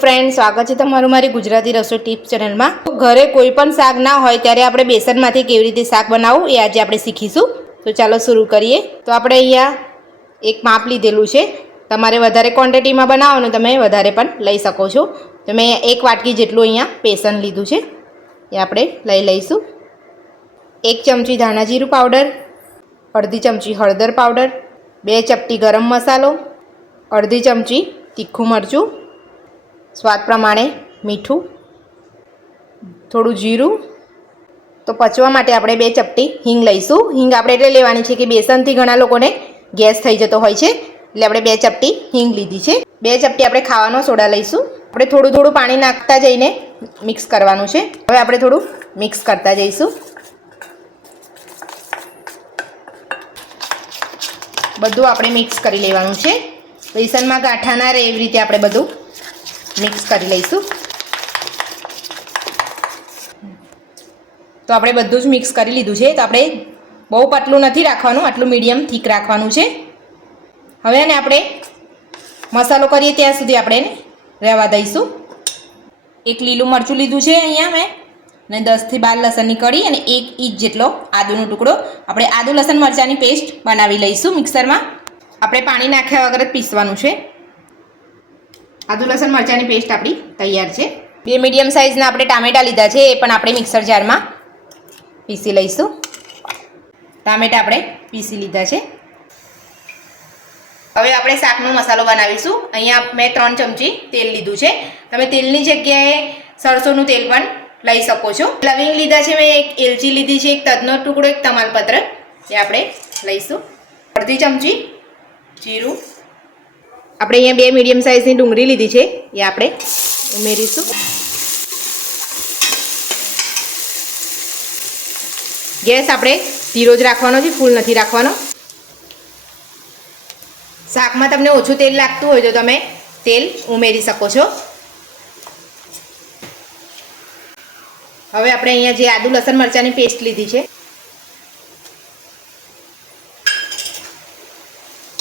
Friends, स्वागत है तमारुं मारी गुजराती रसोई टिप्स चैनल में। घरे कोई पण शाक ना होय त्यारे आपणे बेसनमांथी केवी रीते शाक बनाववुं ए आजे आपणे शीखीशुं। तो चालो शुरू करिए। तो आपणे अहींया एक माप लीधेलुं छे। तमारे वधारे क्वोंटिटीमां बनावो ने तमे वधारे पण लई शको छो। तो मैं एक वाटकी जेटलुं अहींया बेसन लीधुं छे ए आपणे लई लईशुं। 1 चमची धाणा जीरुं पाउडर, अर्धी चमची हळदर पाउडर, 2 चपटी गरम मसालो, अर्धी चमची तीखुं मरचुं, स्वाद प्रमाणे मीठुं, थोड़ुं जीरुं। तो पचवा माटे आपणे 2 चपटी हींग लईशुं। हींग आपणे एटले लेवानी छे कि बेसनथी घणा लोकोने गैस थई जतो होय छे એટલે આપણે 2 चपटी हींग लीधी छे। 2 चपटी આપણે ખાવાનો સોડા લઈશું। આપણે થોડું થોડું પાણી નાખતા જઈને મિક્સ કરવાનું છે। હવે આપણે થોડું મિક્સ કરતા જઈશું। બધું આપણે મિક્સ કરી લેવાનું છે। બેસનમાં ગાંઠા ના રહે એવી રીતે આપણે બધું મિક્સ કરી લઈશું। તો આપણે બધું જ મિક્સ કરી લીધું છે। તો આપણે બહુ પતલું નથી રાખવાનું, આટલું મીડિયમ થીક રાખવાનું છે। હવે આને આપણે મસાલો કરીએ ત્યાં સુધી આપણે રહેવા દઈશું। એક લીલું મરચું લીધું છે અહીંયા મેં, અને 10 થી 12 લસણની કળી અને 1 ઇંચ જેટલો આદુનો ટુકડો। આપણે આદુ લસણ મરચાંની પેસ્ટ બનાવી લઈશું મિક્સરમાં। આપણે પાણી નાખ્યા વગર જ પીસવાનું છે। આદુ લસણ મરચાંની પેસ્ટ આપણી તૈયાર છે। 2 મીડિયમ સાઇઝના આપણે ટામેટા લીધા છે, એ પણ આપણે મિક્સર જારમાં પીસી લઈશું। ટામેટા આપણે પીસી લીધા છે। હવે આપણે શાકનો મસાલો બનાવીશું। અહીંયા મેં 3 ચમચી તેલ લીધું છે। તમે તેલની જગ્યાએ સરસોનું તેલ પણ લઈ શકો છો। લવિંગ લીધા છે મેં, 1 એલચી લીધી છે, 1 તજનો ટુકડો, 1 તમાલપત્ર એ આપણે લઈશું। અડધી ચમચી જીરું, આપણે અહીંયા 2 મીડિયમ સાઇઝની ડુંગળી લીધી છે એ આપણે ઉમેરીશું। ગેસ આપણે ધીરો જ રાખવાનો છે, ફૂલ નથી રાખવાનો। શાકમાં તમને ઓછું તેલ લાગતું હોય તો તમે તેલ ઉમેરી શકો છો। હવે આપણે અહીંયા જે આદુ લસણ મરચાંની પેસ્ટ લીધી છે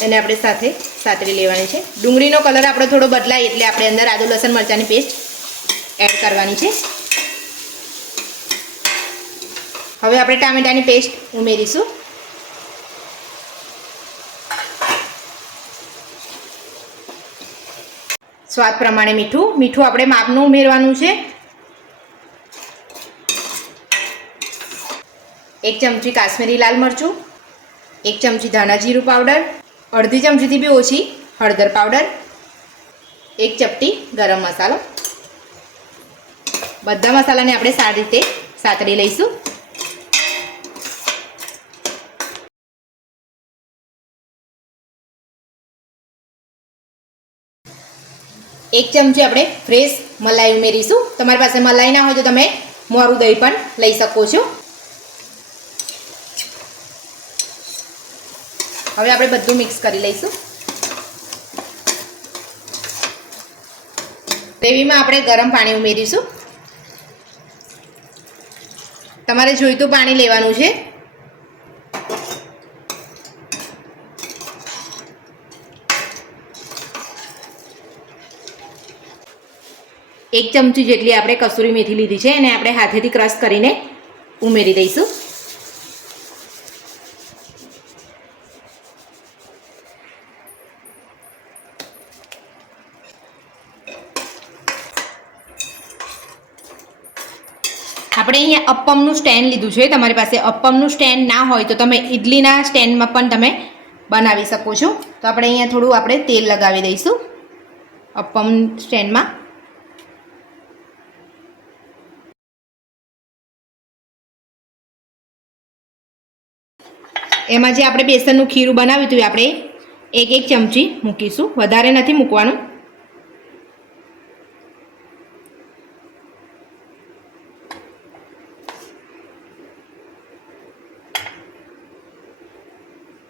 એને આપણે સાથે સાતરી લેવાની છે। ડુંગળીનો કલર આપણો થોડો બદલાય એટલે આપણે અંદર આદુ લસણ મરચાંની પેસ્ટ એડ કરવાની છે। હવે આપણે ટામેટાની પેસ્ટ ઉમેરીશું। સ્વાદ પ્રમાણે મીઠું આપણે માપનું ઉમેરવાનું છે। 1 ચમચી કાશ્મીરી લાલ મરચું, 1 ચમચી ધાણા જીરું પાવડર, અડધી ચમચીથી બી ઓછી હળદર પાવડર, 1 ચપટી ગરમ મસાલો। બધા મસાલાને આપણે સારી રીતે સાતરી લઈશું। एक चमची આપણે ફ્રેશ મલાઈ ઉમેરીશું। તમારી પાસે મલાઈ ના હોય તો તમે મોરું દહીં પણ લઈ શકો છો। હવે આપણે બધું મિક્સ કરી લઈશું। ગ્રેવીમાં આપણે ગરમ પાણી ઉમેરીશું। તમારે જોઈતું પાણી લેવાનું છે। एक चमची જેટલી આપણે કસૂરી મેથી લીધી છે અને આપણે હાથેથી ક્રશ કરીને ઉમેરી દઈશું। આપણે અહીંયા અપ્પમનું સ્ટેન્ડ લીધું છે। તમારી પાસે અપ્પમનું સ્ટેન્ડ ના હોય તો તમે ઇડલીના સ્ટેન્ડમાં પણ તમે બનાવી શકો છો। તો આપણે અહીંયા થોડું આપણે તેલ લગાવી દઈશું અપ્પમ સ્ટેન્ડમાં। એમાં જે આપણે બેસનનું ખીરું બનાવ્યું હતું આપણે 1 ચમચી મૂકીશું, વધારે નથી મૂકવાનું।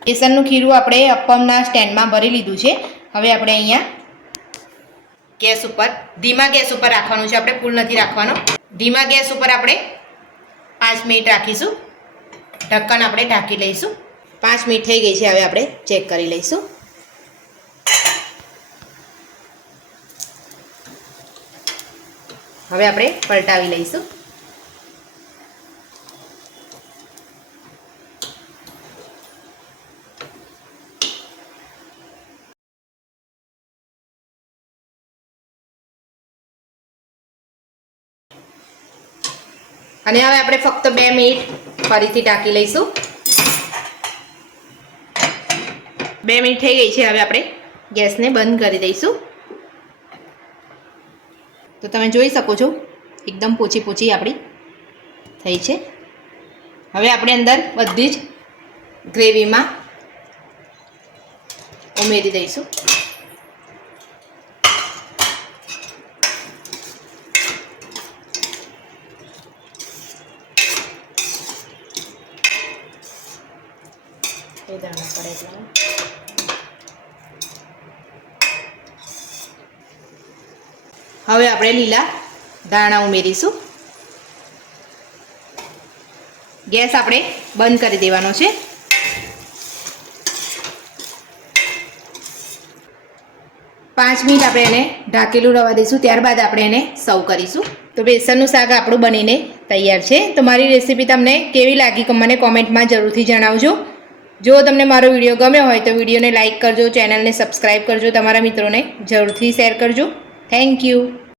બેસનનું ખીરું આપણે અપ્પમના સ્ટેન્ડમાં ભરી લીધું છે। હવે આપણે અહીંયા ગેસ ઉપર ધીમા ગેસ ઉપર રાખવાનું છે, આપણે ફૂલ નથી રાખવાનો। ધીમા ગેસ ઉપર આપણે 5 મિનિટ રાખીશું। ઢક્કન આપણે ઢાંકી લઈશું। 5 મિનિટ થઈ ગઈ છે। હવે આપણે ચેક કરી લઈશું। હવે આપણે પલટાવી લઈશું. અને હવે આપણે ફક્ત 2 મિનિટ ફરીથી ઢાંકી લઈશું. 2 મિનિટ થઈ ગઈ છે. હવે આપણે ગેસને બંધ કરી દઈશું. તો તમે જોઈ શકો છો એકદમ પોચી પોચી આપણી થઈ છે. હવે આપણે અંદર બધી જ ગ્રેવીમાં ઉમેરી દઈશું. હવે આપણે લીલા ધાણા ઉમેરીશું. ગેસ આપણે બંધ કરી દેવાનો છે. 5 મિનિટ આપણે એને ઢાંકેલું રહેવા દઈશું. ત્યારબાદ આપણે એને સર્વ કરીશું. તો બેસનનું શાક આપણું બનીને તૈયાર છે. તો મારી રેસીપી તમને કેવી લાગી મને કોમેન્ટમાં જરૂરથી જણાવજો. જો તમને મારો વિડીયો ગમ્યો હોય તો વિડીયોને લાઇક કરજો, ચેનલને સબસ્ક્રાઈબ કરજો, તમારા મિત્રોને જરૂરથી શેર કરજો. Thank you.